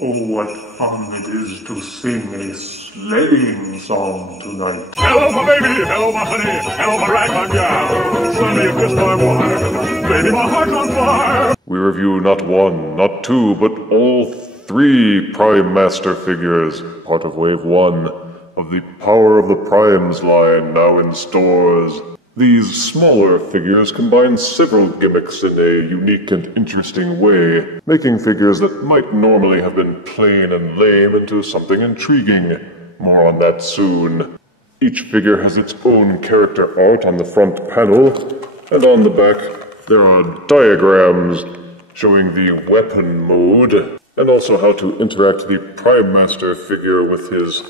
Oh, what fun it is to sing a sleighing song tonight. Hello, my baby, hello, my honey, hello, my ragtime gal. Send me a kiss, my wife. Baby, my heart's on fire. We review not one, not two, but all 3 Prime Master figures, part of Wave 1 of the Power of the Primes line, now in stores. These smaller figures combine several gimmicks in a unique and interesting way, making figures that might normally have been plain and lame into something intriguing. More on that soon. Each figure has its own character art on the front panel, and on the back there are diagrams showing the weapon mode, and also how to interact the Prime Master figure with his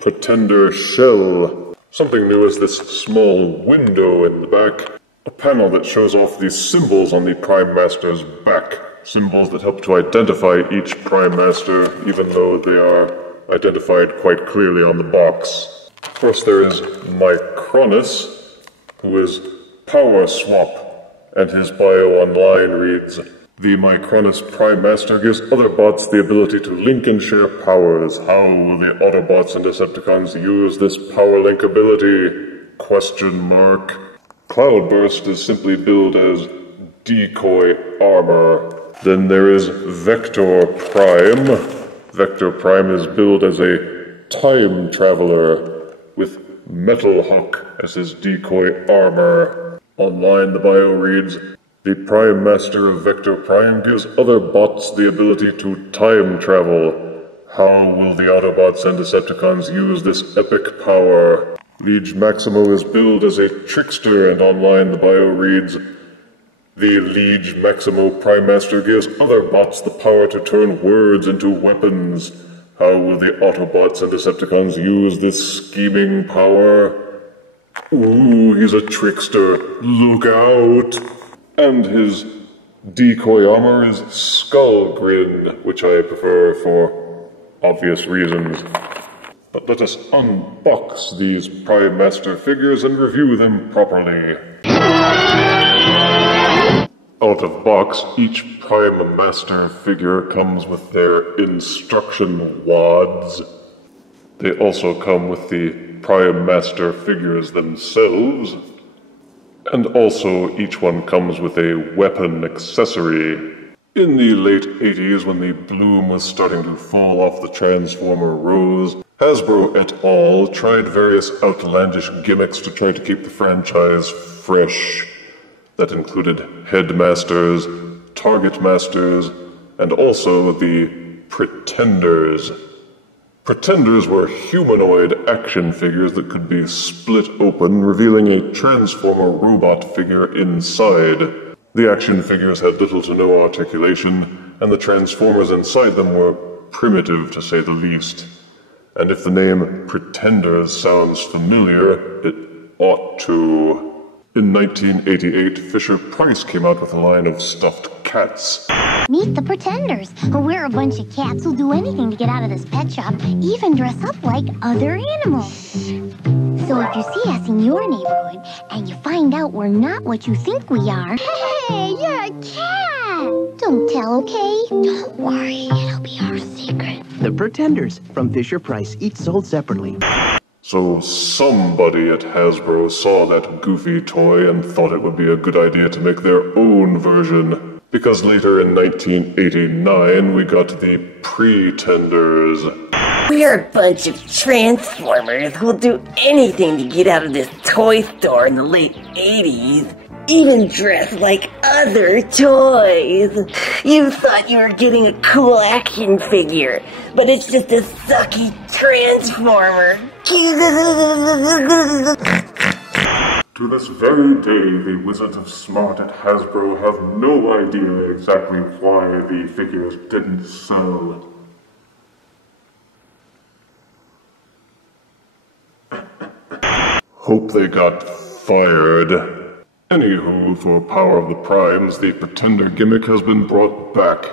Pretender shell. Something new is this small window in the back, a panel that shows off the symbols on the Prime Master's back. Symbols that help to identify each Prime Master, even though they are identified quite clearly on the box. Of course, there is Micronus, who is Power Swap, and his bio online reads, "The Micronus Prime Master gives other bots the ability to link and share powers. How will the Autobots and Decepticons use this power link ability? Question mark. Cloudburst is simply billed as decoy armor. Then there is Vector Prime. Vector Prime is billed as a time traveler with Metal Hook as his decoy armor. Online the bio reads, "The Prime Master of Vector Prime gives other bots the ability to time travel. How will the Autobots and Decepticons use this epic power?" Liege Maximo is billed as a trickster, and online the bio reads, "The Liege Maximo Prime Master gives other bots the power to turn words into weapons. How will the Autobots and Decepticons use this scheming power? Ooh, he's a trickster. Look out!" And his decoy armor is Skull Grin, which I prefer for obvious reasons. But let us unbox these Prime Master figures and review them properly. Out of box, each Prime Master figure comes with their instruction wads. They also come with the Prime Master figures themselves. And also, each one comes with a weapon accessory. In the late 80s, when the bloom was starting to fall off the Transformer rose, Hasbro et al. Tried various outlandish gimmicks to try to keep the franchise fresh. That included Headmasters, Target Masters, and also the Pretenders. Pretenders were humanoid action figures that could be split open, revealing a Transformer robot figure inside. The action figures had little to no articulation, and the Transformers inside them were primitive, to say the least. And if the name Pretenders sounds familiar, it ought to. In 1988, Fisher-Price came out with a line of stuffed cats. Meet the Pretenders. We're a bunch of cats who'll do anything to get out of this pet shop, even dress up like other animals. So if you see us in your neighborhood, and you find out we're not what you think we are, hey, you're a cat! Don't tell, okay? Don't worry, it'll be our secret. The Pretenders from Fisher-Price, each sold separately. So somebody at Hasbro saw that goofy toy and thought it would be a good idea to make their own version. Because later in 1989, we got the Pretenders. We're a bunch of Transformers who'll do anything to get out of this toy store in the late 80s. Even dress like other toys. You thought you were getting a cool action figure, but it's just a sucky Transformer. To this very day, the Wizards of Smart at Hasbro have no idea exactly why the figures didn't sell. Hope they got fired. Anywho, for Power of the Primes, the Pretender gimmick has been brought back.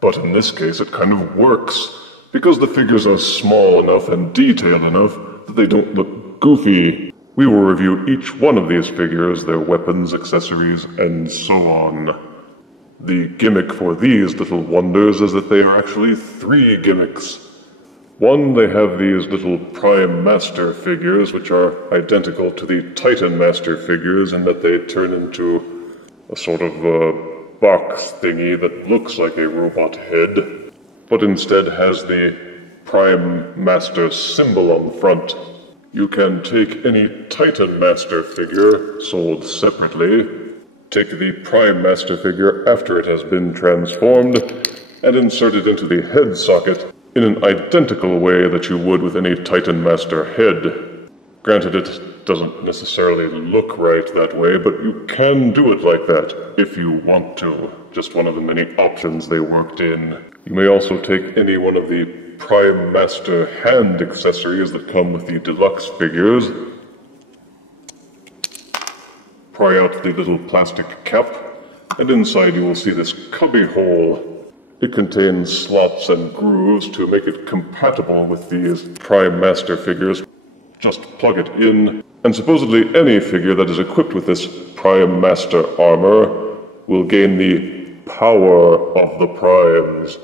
But in this case, it kind of works, because the figures are small enough and detailed enough that they don't look goofy. We will review each one of these figures, their weapons, accessories, and so on. The gimmick for these little wonders is that they are actually 3 gimmicks. One, they have these little Prime Master figures, which are identical to the Titan Master figures in that they turn into a sort of box thingy that looks like a robot head, but instead has the Prime Master symbol on the front. You can take any Titan Master figure sold separately, take the Prime Master figure after it has been transformed, and insert it into the head socket in an identical way that you would with any Titan Master head. Granted, it doesn't necessarily look right that way, but you can do it like that if you want to. Just one of the many options they worked in. You may also take any one of the Prime Master hand accessories that come with the deluxe figures, pry out the little plastic cap, and inside you will see this cubby hole. It contains slots and grooves to make it compatible with these Prime Master figures. Just plug it in, and supposedly any figure that is equipped with this Prime Master armor will gain the power of the Primes.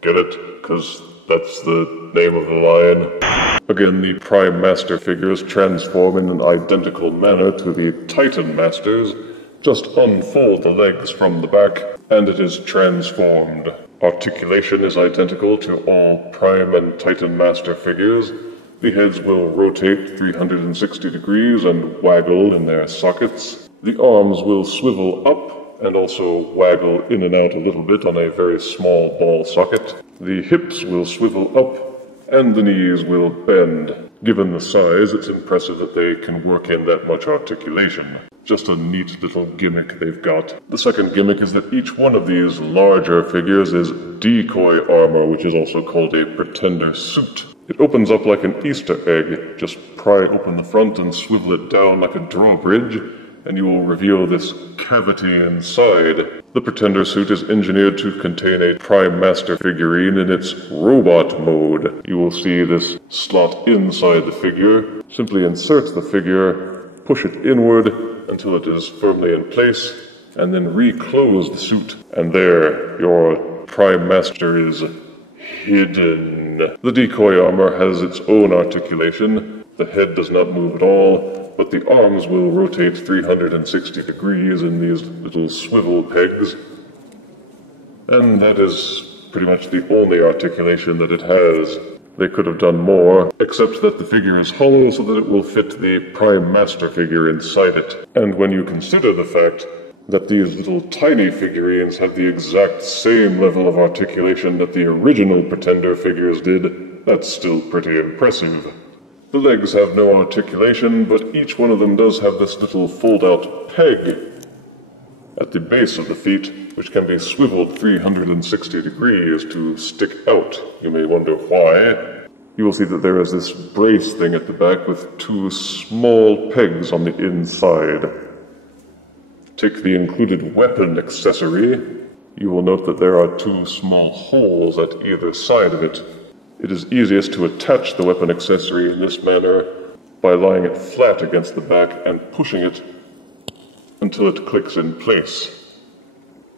Get it? Because that's the name of the line. Again, the Prime Master figures transform in an identical manner to the Titan Masters. Just unfold the legs from the back, and it is transformed. Articulation is identical to all Prime and Titan Master figures. The heads will rotate 360 degrees and waggle in their sockets. The arms will swivel up and also waggle in and out a little bit on a very small ball socket. The hips will swivel up and the knees will bend. Given the size, it's impressive that they can work in that much articulation. Just a neat little gimmick they've got. The second gimmick is that each one of these larger figures is decoy armor, which is also called a pretender suit. It opens up like an Easter egg. Just pry open the front and swivel it down like a drawbridge, and you will reveal this cavity inside. The pretender suit is engineered to contain a Prime Master figurine in its robot mode. You will see this slot inside the figure. Simply insert the figure, push it inward until it is firmly in place, and then reclose the suit. And there, your Prime Master is hidden. The decoy armor has its own articulation. The head does not move at all, but the arms will rotate 360 degrees in these little swivel pegs. And that is pretty much the only articulation that it has. They could have done more, except that the figure is hollow so that it will fit the Prime Master figure inside it. And when you consider the fact that these little tiny figurines have the exact same level of articulation that the original Pretender figures did, that's still pretty impressive. The legs have no articulation, but each one of them does have this little fold-out peg at the base of the feet, which can be swiveled 360 degrees to stick out. You may wonder why. You will see that there is this brace thing at the back with 2 small pegs on the inside. Take the included weapon accessory. You will note that there are 2 small holes at either side of it. It is easiest to attach the weapon accessory in this manner by lying it flat against the back and pushing it until it clicks in place.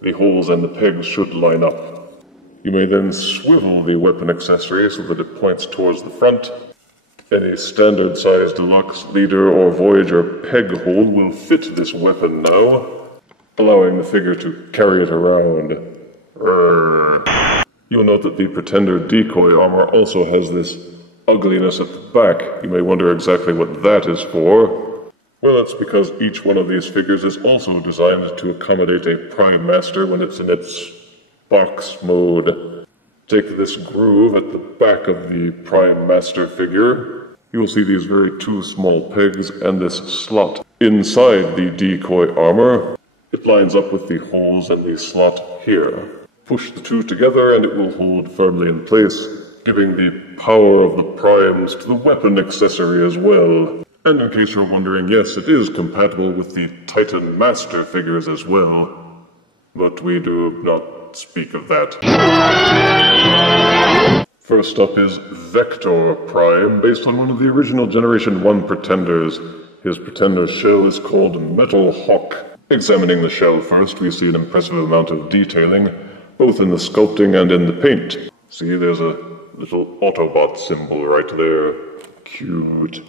The holes and the pegs should line up. You may then swivel the weapon accessory so that it points towards the front. Any standard-sized Deluxe, Leader, or Voyager peg hold will fit this weapon now, allowing the figure to carry it around. You'll note that the Pretender decoy armor also has this ugliness at the back. You may wonder exactly what that is for. Well, it's because each one of these figures is also designed to accommodate a Prime Master when it's in its box mode. Take this groove at the back of the Prime Master figure. You will see these very 2 small pegs and this slot inside the decoy armor. It lines up with the holes and the slot here. Push the 2 together and it will hold firmly in place, giving the power of the Primes to the weapon accessory as well. And in case you're wondering, yes, it is compatible with the Titan Master figures as well. But we do not speak of that. First up is Vector Prime, based on one of the original Generation 1 Pretenders. His Pretender shell is called Metal Hawk. Examining the shell first, we see an impressive amount of detailing, both in the sculpting and in the paint. See, there's a little Autobot symbol right there. Cute.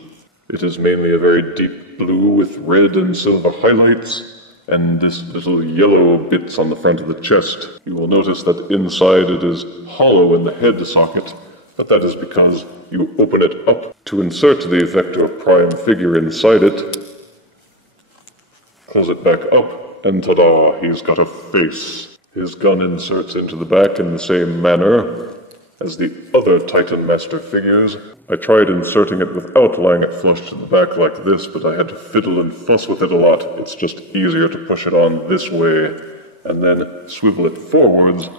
It is mainly a very deep blue with red and silver highlights, and this little yellow bits on the front of the chest. You will notice that inside it is hollow in the head socket, but that is because you open it up to insert the Vector Prime figure inside it, close it back up, and ta-da, he's got a face. His gun inserts into the back in the same manner as the other Titan Master figures. I tried inserting it without lying it flush to the back like this, but I had to fiddle and fuss with it a lot. It's just easier to push it on this way, and then swivel it forwards,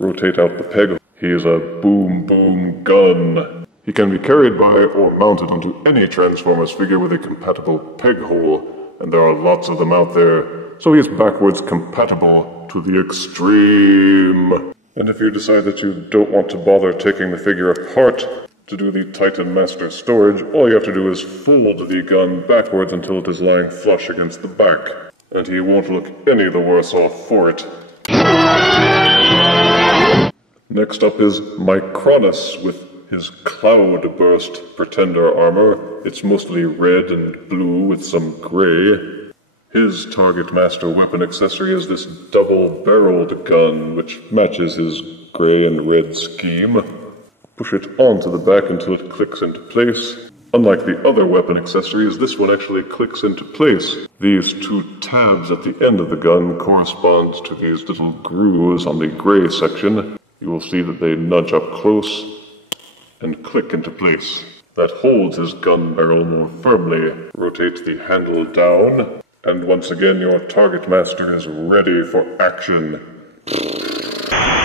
rotate out the peg. He's a boom boom gun. He can be carried by or mounted onto any Transformers figure with a compatible peg hole, and there are lots of them out there, so he's backwards compatible to the extreme. And if you decide that you don't want to bother taking the figure apart to do the Titan Master storage, all you have to do is fold the gun backwards until it is lying flush against the back, and he won't look any the worse off for it. Next up is Micronus with his Cloud Burst Pretender armor. It's mostly red and blue with some gray. His Target Master weapon accessory is this double-barreled gun, which matches his gray and red scheme. Push it onto the back until it clicks into place. Unlike the other weapon accessories, this one actually clicks into place. These two tabs at the end of the gun correspond to these little grooves on the gray section. You will see that they nudge up close and click into place. That holds his gun barrel more firmly. Rotate the handle down, and once again your Target Master is ready for action.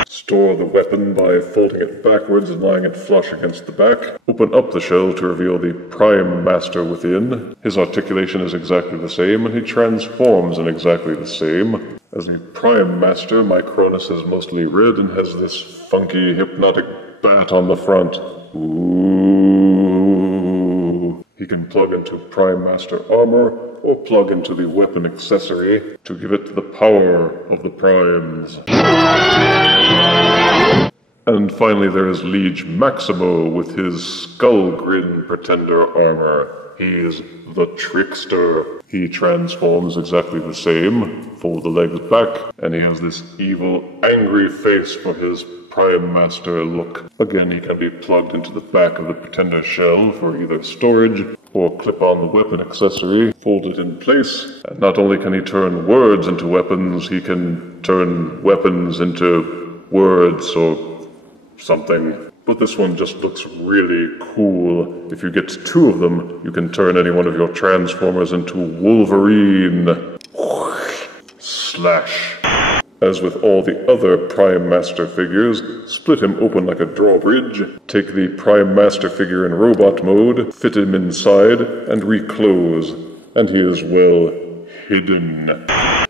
Store the weapon by folding it backwards and lying it flush against the back. Open up the shell to reveal the Prime Master within. His articulation is exactly the same, and he transforms in exactly the same. As the Prime Master, Micronus is mostly red and has this funky hypnotic bat on the front. Ooh. He can plug into Prime Master armor or plug into the weapon accessory to give it the power of the Primes. And finally there is Liege Maximo with his Skull Grin Pretender armor. He is the Trickster. He transforms exactly the same. Fold the legs back, and he has this evil, angry face for his Prime Master look. Again, he can be plugged into the back of the Pretender shell for either storage or clip on the weapon accessory, fold it in place. And not only can he turn words into weapons, he can turn weapons into words or something. But this one just looks really cool. If you get two of them, you can turn any one of your Transformers into Wolverine. Slash. As with all the other Prime Master figures, split him open like a drawbridge, take the Prime Master figure in robot mode, fit him inside, and reclose. And he is well hidden.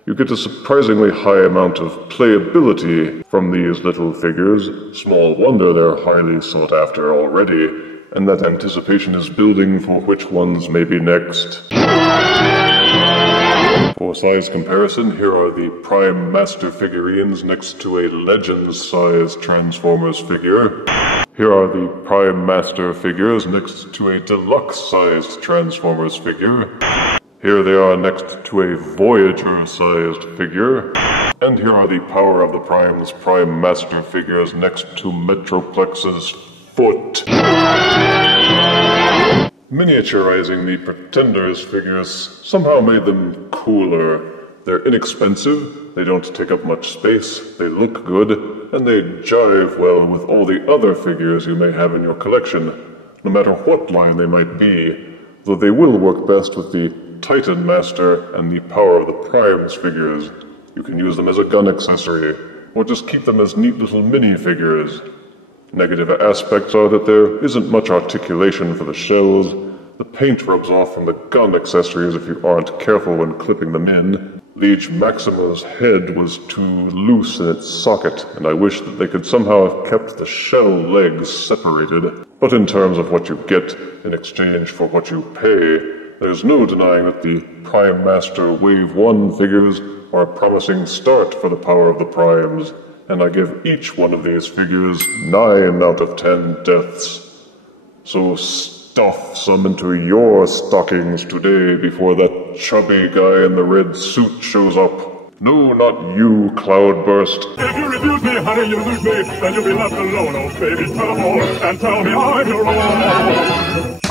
You get a surprisingly high amount of playability from these little figures. Small wonder they're highly sought after already, and that anticipation is building for which ones may be next. For size comparison, here are the Prime Master figurines next to a Legends-sized Transformers figure. Here are the Prime Master figures next to a Deluxe-sized Transformers figure. Here they are next to a Voyager-sized figure. And here are the Power of the Primes Prime Master figures next to Metroplex's foot. Miniaturizing the Pretenders figures somehow made them cooler. They're inexpensive, they don't take up much space, they look good, and they jive well with all the other figures you may have in your collection, no matter what line they might be, though they will work best with the Titan Master and the Power of the Primes figures. You can use them as a gun accessory, or just keep them as neat little mini-figures. Negative aspects are that there isn't much articulation for the shells. The paint rubs off from the gun accessories if you aren't careful when clipping them in. Liege Maximo's head was too loose in its socket, and I wish that they could somehow have kept the shell legs separated. But in terms of what you get in exchange for what you pay, there's no denying that the Prime Master Wave 1 figures are a promising start for the power of the Primes, and I give each one of these figures 9 out of 10 deaths. So stuff some into your stockings today before that chubby guy in the red suit shows up. No, not you, Cloudburst. If you refuse me, honey, you lose me. Then you'll be left alone, oh baby. Tell them all and tell me I'm your own.